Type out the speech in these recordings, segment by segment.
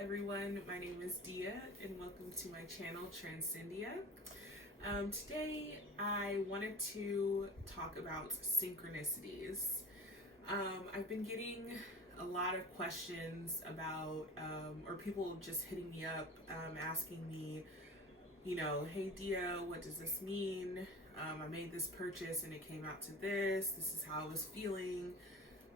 everyone, my name is Dia and welcome to my channel Transcendia. Today I wanted to talk about synchronicities. I've been getting a lot of questions about, or people just hitting me up asking me, hey Dia, what does this mean? I made this purchase and it came out to this is how I was feeling.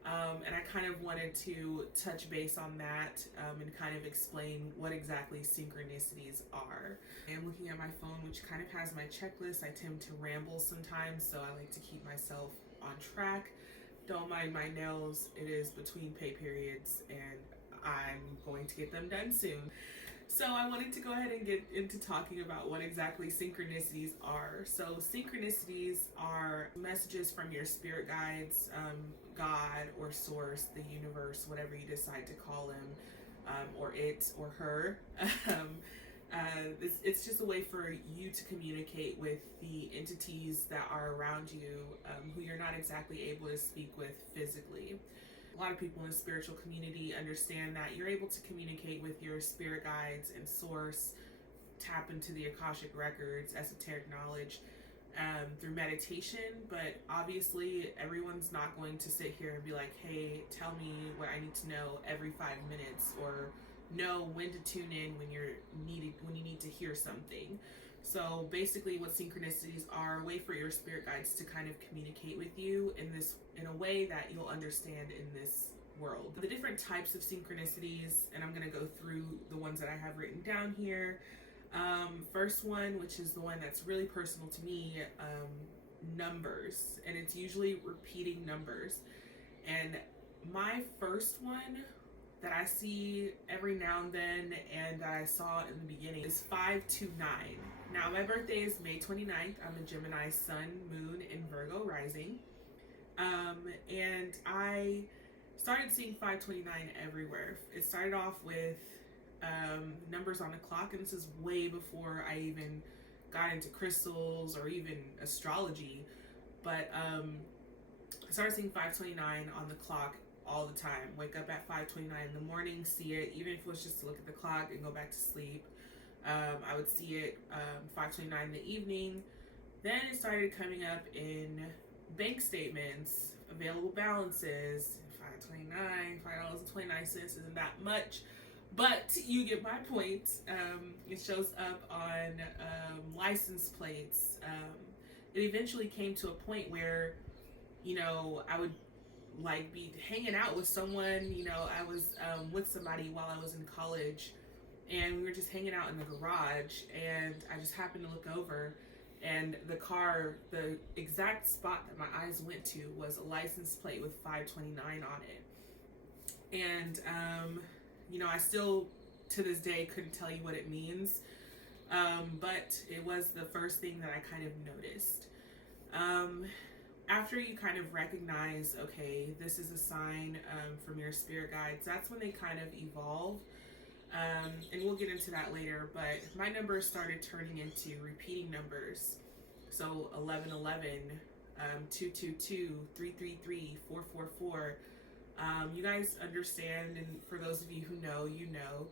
And I kind of wanted to touch base on that and kind of explain what exactly synchronicities are. I am looking at my phone, which kind of has my checklist. I tend to ramble sometimes, so I like to keep myself on track. Don't mind my nails. It is between pay periods and I'm going to get them done soon. So I wanted to go ahead and get into talking about what exactly synchronicities are. So synchronicities are messages from your spirit guides, God or source, the universe, whatever you decide to call him, or it or her. It's just a way for you to communicate with the entities that are around you, who you're not exactly able to speak with physically. A lot of people in the spiritual community understand that you're able to communicate with your spirit guides and source, tap into the Akashic records, esoteric knowledge, through meditation, but obviously everyone's not going to sit here and be like, hey, tell me what I need to know every 5 minutes, or know when to tune in when you need to hear something. So basically what synchronicities are a way for your spirit guides to kind of communicate with you in a way that you'll understand in this world. The different types of synchronicities, and I'm going to go through the ones that I have written down here. First one, which is the one that's really personal to me, numbers, and it's usually repeating numbers. And my first one that I see every now and then, and that I saw in the beginning, is 529. Now, my birthday is May 29th. I'm a Gemini sun, moon, and Virgo rising. And I started seeing 529 everywhere. It started off with numbers on the clock, and this is way before I even got into crystals or even astrology. But I started seeing 529 on the clock all the time. Wake up at 5:29 in the morning, see it, even if it was just to look at the clock and go back to sleep. I would see it 5:29 in the evening. Then it started coming up in bank statements, available balances. 529, $5.29 isn't that much, but you get my point. It shows up on license plates. It eventually came to a point where, I would be hanging out with someone. I was with somebody while I was in college, and we were just hanging out in the garage, and I just happened to look over, and the exact spot that my eyes went to was a license plate with 529 on it. And I still to this day couldn't tell you what it means, but it was the first thing that I kind of noticed. After you kind of recognize, okay, this is a sign from your spirit guides, that's when they kind of evolve. And we'll get into that later, but my numbers started turning into repeating numbers. So 1111, 222, 333, 444. You guys understand, and for those of you who know, you know.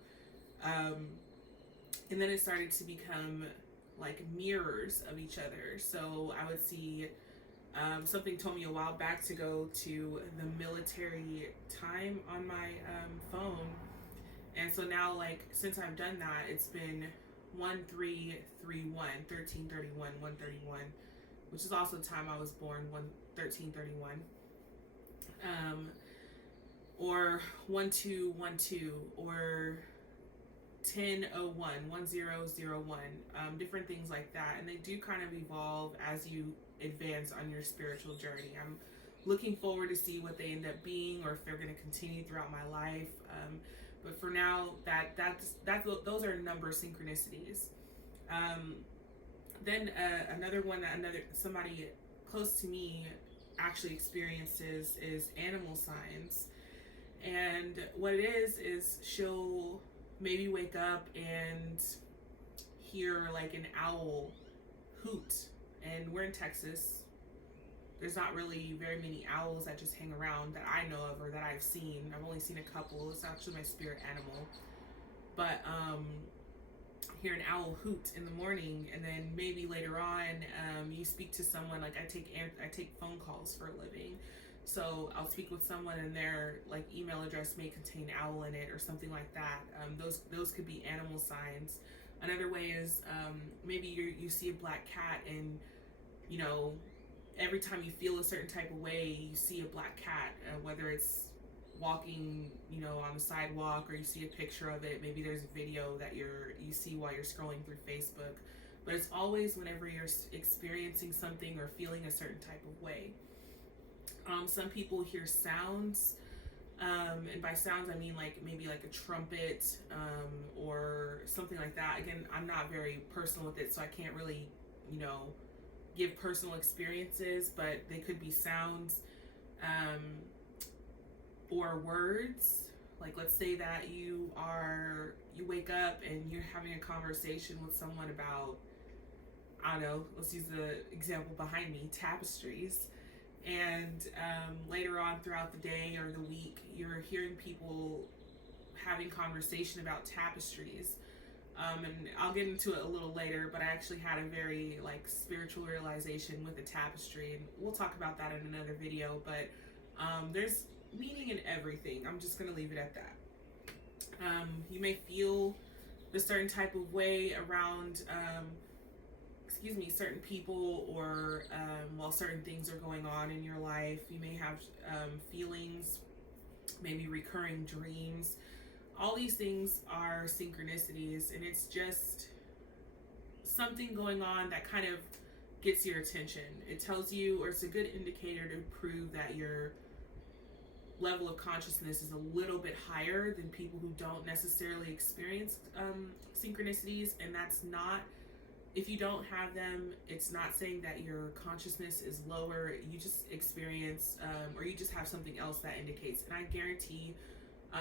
And then it started to become like mirrors of each other. So I would see something told me a while back to go to the military time on my phone. And so now, since I've done that, it's been 1331, 1331, 131, which is also the time I was born, 1331. Or 1212, or 1001, 1001, different things like that. And they do kind of evolve as you advance on your spiritual journey. I'm looking forward to see what they end up being, or if they're going to continue throughout my life. But for now, those are number synchronicities. Then another one that somebody close to me actually experiences is animal signs. And what it is she'll maybe wake up and hear like an owl hoot. And we're in Texas. There's not really very many owls that just hang around that I know of or that I've seen. I've only seen a couple. It's actually my spirit animal. but hear an owl hoot in the morning, and then maybe later on you speak to someone. Like I take phone calls for a living, so I'll speak with someone and their like email address may contain owl in it or something like that. Those could be animal signs. Another way is maybe you see a black cat, and you know, every time you feel a certain type of way, you see a black cat, whether it's walking, you know, on the sidewalk, or you see a picture of it. Maybe there's a video that you see while you're scrolling through Facebook. But it's always whenever you're experiencing something or feeling a certain type of way. Some people hear sounds, and by sounds I mean like maybe like a trumpet, or something like that. Again, I'm not very personal with it, so I can't really, you know, give personal experiences, but they could be sounds, or words. Like let's say that you wake up and you're having a conversation with someone about, I don't know, let's use the example behind me, tapestries. And later on throughout the day or the week, you're hearing people having conversation about tapestries. And I'll get into it a little later, but I actually had a very like spiritual realization with a tapestry, and we'll talk about that in another video. But there's meaning in everything. I'm just gonna leave it at that. You may feel a certain type of way around certain people, or while certain things are going on in your life. You may have feelings, maybe recurring dreams. All these things are synchronicities, and it's just something going on that kind of gets your attention. It tells you, or it's a good indicator to prove that your level of consciousness is a little bit higher than people who don't necessarily experience synchronicities. And that's not, if you don't have them, it's not saying that your consciousness is lower. You just experience, or you just have something else that indicates. And I guarantee,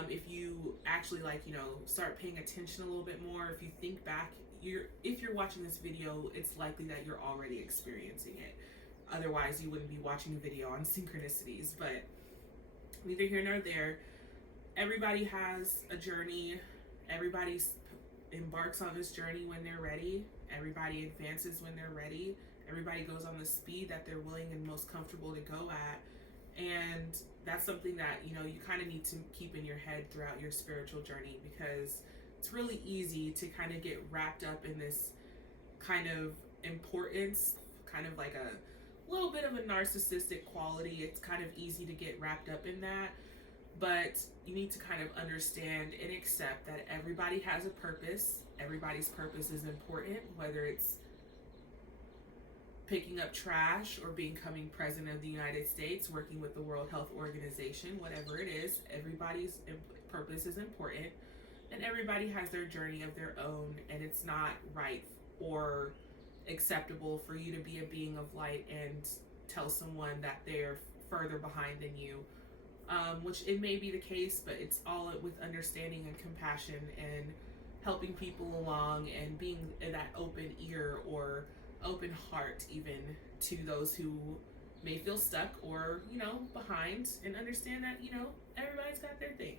if you actually like, you know, start paying attention a little bit more, if you think back, if you're watching this video, it's likely that you're already experiencing it. Otherwise, you wouldn't be watching a video on synchronicities. But neither here nor there. Everybody has a journey. Everybody embarks on this journey when they're ready. Everybody advances when they're ready. Everybody goes on the speed that they're willing and most comfortable to go at. And that's something that, you know, you kind of need to keep in your head throughout your spiritual journey, because it's really easy to kind of get wrapped up in this kind of importance, kind of like a little bit of a narcissistic quality. It's kind of easy to get wrapped up in that, but you need to kind of understand and accept that everybody has a purpose. Everybody's purpose is important, whether it's picking up trash or becoming president of the United States, working with the World Health Organization, whatever it is. Everybody's purpose is important, and everybody has their journey of their own, and it's not right or acceptable for you to be a being of light and tell someone that they're further behind than you, which it may be the case, but it's all with understanding and compassion and helping people along, and being that open ear or open heart even to those who may feel stuck or, you know, behind, and understand that, you know, everybody's got their thing.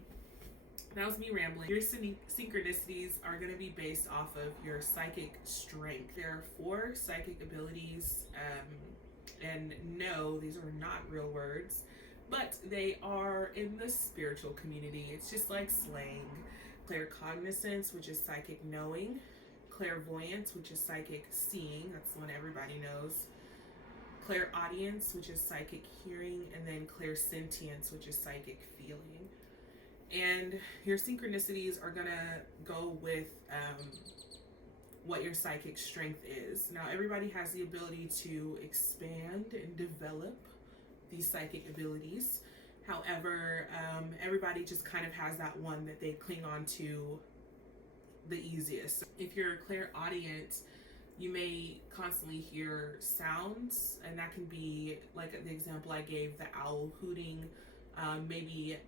That was me rambling. Your synchronicities are going to be based off of your psychic strength. There are 4 psychic abilities, and no, these are not real words, but they are in the spiritual community. It's just like slang. Claircognizance, which is psychic knowing. Clairvoyance, which is psychic seeing. That's the one everybody knows. Clairaudience, which is psychic hearing. And then Clairsentience, which is psychic feeling. And your synchronicities are gonna go with what your psychic strength is. Now, everybody has the ability to expand and develop these psychic abilities. However, everybody just kind of has that one that they cling on to the easiest. If you're a clairaudient, you may constantly hear sounds, and that can be like the example I gave, the owl hooting, maybe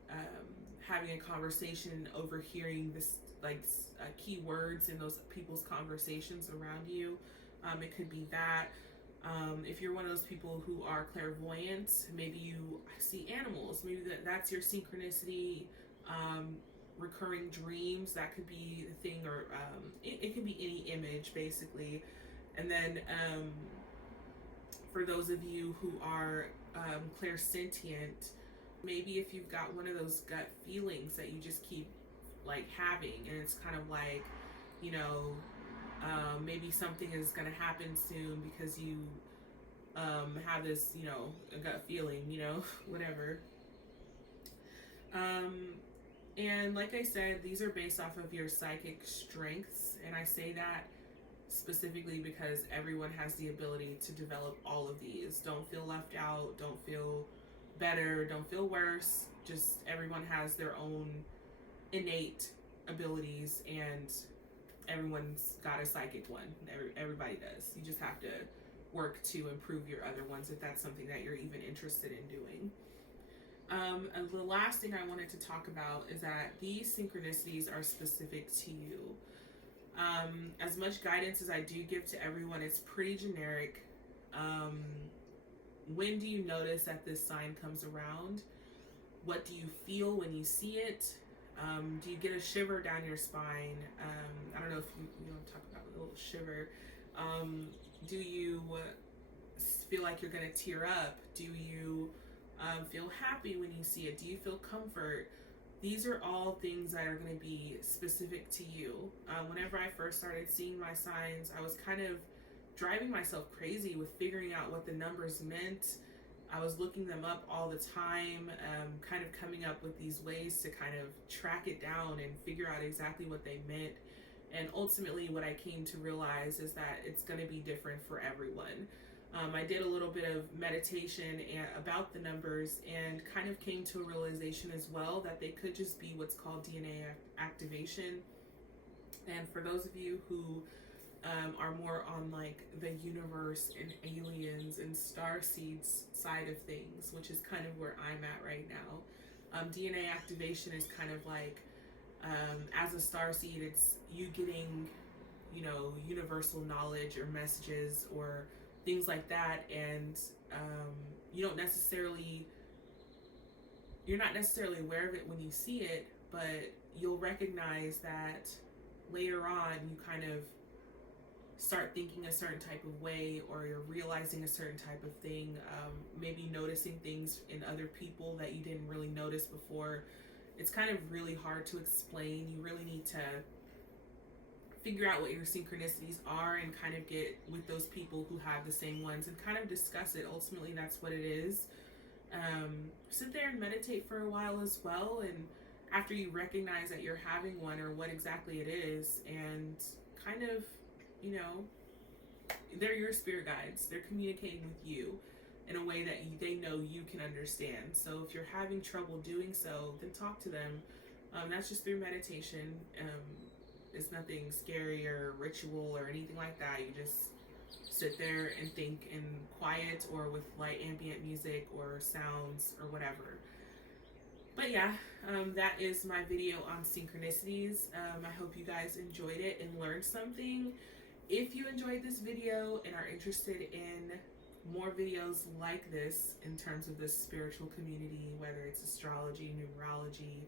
having a conversation, overhearing this key words in those people's conversations around you. It could be that. If you're one of those people who are clairvoyant, maybe you see animals. Maybe that's your synchronicity. recurring dreams. That could be the thing, or it could be any image basically. And then for those of you who are clairsentient, maybe if you've got one of those gut feelings that you just keep like having, and it's kind of like, you know, maybe something is going to happen soon because you have this, you know, a gut feeling, you know, whatever. And like I said, these are based off of your psychic strengths, and I say that specifically because everyone has the ability to develop all of these. Don't feel left out, don't feel better, don't feel worse. Just everyone has their own innate abilities, and everyone's got a psychic one. Everybody does. You just have to work to improve your other ones if that's something that you're even interested in doing. And the last thing I wanted to talk about is that these synchronicities are specific to you. As much guidance as I do give to everyone, it's pretty generic. When do you notice that this sign comes around? What do you feel when you see it? Do you get a shiver down your spine? I don't know if you want to talk about a little shiver. Do you feel like you're going to tear up? Do you feel happy when you see it? Do you feel comfort? These are all things that are going to be specific to you. Whenever I first started seeing my signs, I was kind of driving myself crazy with figuring out what the numbers meant. I was looking them up all the time, kind of coming up with these ways to kind of track it down and figure out exactly what they meant. And ultimately what I came to realize is that it's going to be different for everyone. I did a little bit of meditation about the numbers and kind of came to a realization as well that they could just be what's called DNA activation. And for those of you who are more on like the universe and aliens and starseeds side of things, which is kind of where I'm at right now, DNA activation is kind of like, as a starseed, it's you getting, you know, universal knowledge or messages or things like that, and you're not necessarily aware of it when you see it, but you'll recognize that later on you kind of start thinking a certain type of way, or you're realizing a certain type of thing, maybe noticing things in other people that you didn't really notice before. It's kind of really hard to explain. You really need to figure out what your synchronicities are and kind of get with those people who have the same ones and kind of discuss it. Ultimately, that's what it is. Sit there and meditate for a while as well, and after you recognize that you're having one or what exactly it is, and kind of, you know, they're your spirit guides. They're communicating with you in a way that they know you can understand. So if you're having trouble doing so, then talk to them. That's just through meditation. It's nothing scary or ritual or anything like that. You just sit there and think in quiet or with light ambient music or sounds or whatever. But yeah, that is my video on synchronicities. I hope you guys enjoyed it and learned something. If you enjoyed this video and are interested in more videos like this in terms of this spiritual community, whether it's astrology, numerology,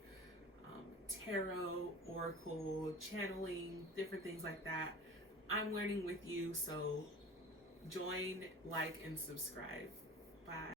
tarot, oracle, channeling, different things like that, I'm learning with you. So join, like, and subscribe. Bye.